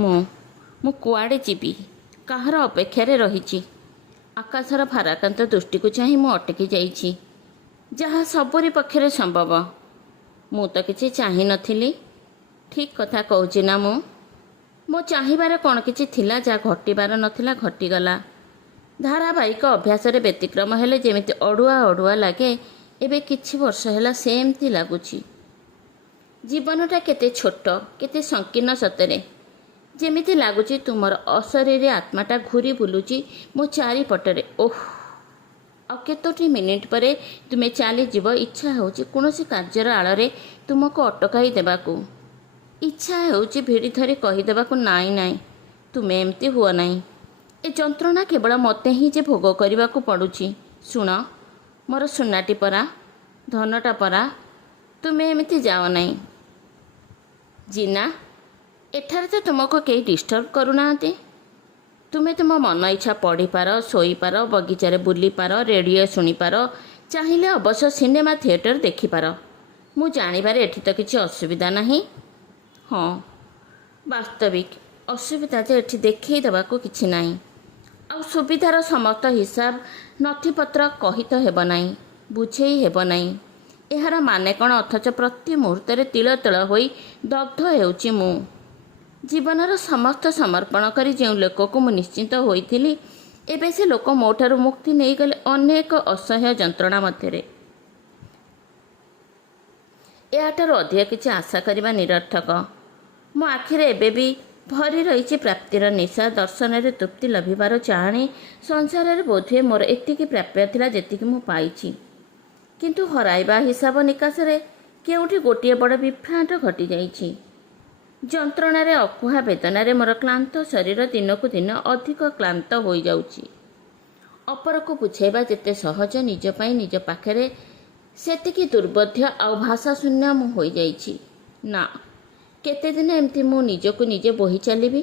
ମୁଁ ମୁଁ କୁଆଡ଼େ ଯିବି? କାହାର ଅପେକ୍ଷାରେ ରହିଛି? ଆକାଶର ଭାରାକ୍ରାନ୍ତ ଦୃଷ୍ଟିକୁ ଚାହିଁ ମୁଁ ଅଟକି ଯାଇଛି। ଯାହା ସବୁରି ପକ୍ଷରେ ସମ୍ଭବ। ମୁଁ ତ କିଛି ଚାହିଁନଥିଲି। ଠିକ୍ କଥା କହୁଛି ନା ମୁଁ? ମୋ ଚାହିଁବାରେ କ'ଣ କିଛି ଥିଲା ଯାହା ଘଟିବାର ନଥିଲା ଘଟିଗଲା। ଧାରାବାହିକ ଅଭ୍ୟାସରେ ବ୍ୟତିକ୍ରମ ହେଲେ ଯେମିତି ଅଡ଼ୁଆ ଅଡ଼ୁଆ ଲାଗେ, ଏବେ କିଛି ବର୍ଷ ହେଲା ସେମିତି ଲାଗୁଛି। ଜୀବନଟା କେତେ ଛୋଟ, କେତେ ସଂକୀର୍ଣ୍ଣ ସତରେ। ଯେମିତି ଲାଗୁଛି ତୁମର ଅଶରୀରୀ ଆତ୍ମାଟା ଘୁରି ବୁଲୁଛି ମୋ ଚାରିପଟରେ। ଓଃ, ଆଉ କେତୋଟି ମିନିଟ୍ ପରେ ତୁମେ ଚାଲିଯିବ। ଇଚ୍ଛା ହେଉଛି କୌଣସି କାର୍ଯ୍ୟର ଆଳରେ ତୁମକୁ ଅଟକାଇ ଦେବାକୁ। ଇଚ୍ଛା ହେଉଛି ଭିଡ଼ି ଧରି କହିଦେବାକୁ, ନାଇଁ ନାଇଁ, ତୁମେ ଏମିତି ହୁଅ ନାହିଁ। ଏ ଯନ୍ତ୍ରଣା କେବଳ ମୋତେ ହିଁ ଯେ ଭୋଗ କରିବାକୁ ପଡ଼ୁଛି। ଶୁଣ ମୋର ସୁନାଟି ପରା, ଧନଟା ପରା, ତୁମେ ଏମିତି ଯାଅ ନାହିଁ। ଜିନା, ଏଠାରେ ତ ତୁମକୁ କେହି ଡିଷ୍ଟର୍ବ କରୁନାହାନ୍ତି। ତୁମେ ତୁମ ମନ ଇଚ୍ଛା ପଢ଼ିପାର, ଶୋଇପାର, ବଗିଚାରେ ବୁଲିପାର, ରେଡ଼ିଓ ଶୁଣିପାର, ଚାହିଁଲେ ଅବଶ୍ୟ ସିନେମା ଥିଏଟର ଦେଖିପାର। ମୁଁ ଜାଣିବାରେ ଏଠି ତ କିଛି ଅସୁବିଧା ନାହିଁ। ହଁ, ବାସ୍ତବିକ ଅସୁବିଧା ଯେ ଏଠି ଦେଖେଇ ଦେବାକୁ କିଛି ନାହିଁ। ଆଉ ସୁବିଧାର ସମସ୍ତ ହିସାବ ନଥିପତ୍ର କହି ତ ହେବ ନାହିଁ, ବୁଝେଇ ହେବ ନାହିଁ। ଏହାର ମାନେ କ'ଣ? ଅଥଚ ପ୍ରତି ମୁହୂର୍ତ୍ତରେ ତିଳ ତିଳ ହୋଇ ଦଗ୍ଧ ହେଉଛି ମୁଁ। ଜୀବନର ସମସ୍ତ ସମର୍ପଣ କରି ଯେଉଁ ଲୋକକୁ ମୁଁ ନିଶ୍ଚିନ୍ତ ହୋଇଥିଲି, ଏବେ ସେ ଲୋକ ମୋଠାରୁ ମୁକ୍ତି ନେଇଗଲେ ଅନେକ ଅସହ୍ୟ ଯନ୍ତ୍ରଣା ମଧ୍ୟରେ। ଏହାଠାରୁ ଅଧିକ କିଛି ଆଶା କରିବା ନିରର୍ଥକ। ମୋ ଆଖିରେ ଏବେ ବି ଭରି ରହିଛି ପ୍ରାପ୍ତିର ନିଶା, ଦର୍ଶନରେ ତୃପ୍ତି ଲଭିବାର ଚାହାଣୀ। ସଂସାରରେ ବୋଧହୁଏ ମୋର ଏତିକି ପ୍ରାପ୍ୟ ଥିଲା ଯେତିକି ମୁଁ ପାଇଛି। କିନ୍ତୁ ହରାଇବା ହିସାବ ନିକାଶରେ କେଉଁଠି ଗୋଟିଏ ବଡ଼ ବିଭ୍ରାଟ ଘଟିଯାଇଛି। ଯନ୍ତ୍ରଣାରେ, ଅକୁହା ବେଦନାରେ ମୋର କ୍ଳାନ୍ତ ଶରୀର ଦିନକୁ ଦିନ ଅଧିକ କ୍ଳାନ୍ତ ହୋଇଯାଉଛି। ଅପରକୁ ବୁଝାଇବା ଯେତେ ସହଜ, ନିଜ ପାଇଁ ନିଜ ପାଖରେ ସେତିକି ଦୁର୍ବୋଧ୍ୟ ଆଉ ଭାଷାଶୂନ୍ୟ ମୁଁ ହୋଇଯାଇଛି। ନା, କେତେଦିନ ଏମିତି ମୁଁ ନିଜକୁ ନିଜେ ବୋହି ଚାଲିବି?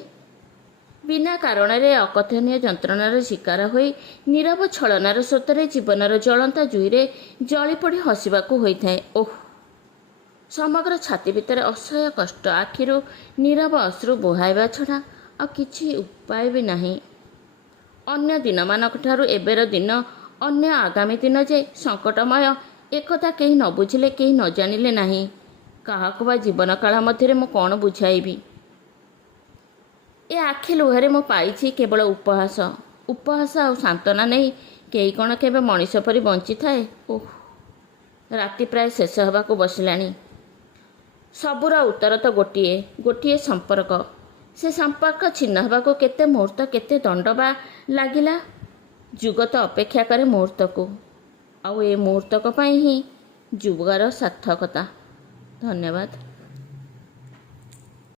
ବିନା କାରଣରେ ଅକଥନୀୟ ଯନ୍ତ୍ରଣାର ଶିକାର ହୋଇ ନୀରବ ଛଳନାର ସ୍ରୋତରେ ଜୀବନର ଜ୍ୱଳନ୍ତା ଜୁଇରେ ଜଳିପୋଡ଼ି ହସିବାକୁ ହୋଇଥାଏ। ଓଃ, ସମଗ୍ର ଛାତି ଭିତରେ ଅସହ୍ୟ କଷ୍ଟ। ଆଖିରୁ ନୀରବ ଅଶ୍ରୁ ବୋହାଇବା ଛଡ଼ା ଆଉ କିଛି ଉପାୟ ବି ନାହିଁ। ଅନ୍ୟ ଦିନମାନଙ୍କଠାରୁ ଏବେର ଦିନ ଅନ୍ୟ, ଆଗାମୀ ଦିନ ଯେ ସଙ୍କଟମୟ, ଏକଥା କେହି ନ ବୁଝିଲେ, କେହି ନ ଜାଣିଲେ ନାହିଁ। କାହାକୁ ବା ଜୀବନକାଳ ମଧ୍ୟରେ ମୁଁ କ'ଣ ବୁଝାଇବି? ଏ ଆଖି ଲୁହରେ ମୁଁ ପାଇଛି କେବଳ ଉପହାସ। ଉପହାସ ଆଉ ସାନ୍ତ୍ୱନା ନେଇ କେହି କ'ଣ କେବେ ମଣିଷ ପରି ବଞ୍ଚିଥାଏ? ଓଃ, ରାତି ପ୍ରାୟ ଶେଷ ହେବାକୁ ବସିଲାଣି। ସବୁର ଉତ୍ତର ତ ଗୋଟିଏ, ଗୋଟିଏ ସମ୍ପର୍କ। ସେ ସମ୍ପର୍କ ଛିନ୍ନ ହେବାକୁ କେତେ ମୁହୂର୍ତ୍ତ, କେତେ ଦଣ୍ଡ ବା ଲାଗିଲା। ଯୁଗ ତ ଅପେକ୍ଷା କରେ ମୁହୂର୍ତ୍ତକୁ, ଆଉ ଏ ମୁହୂର୍ତ୍ତକ ପାଇଁ ହିଁ ଯୁଗର ସାର୍ଥକତା। ଧନ୍ୟବାଦ।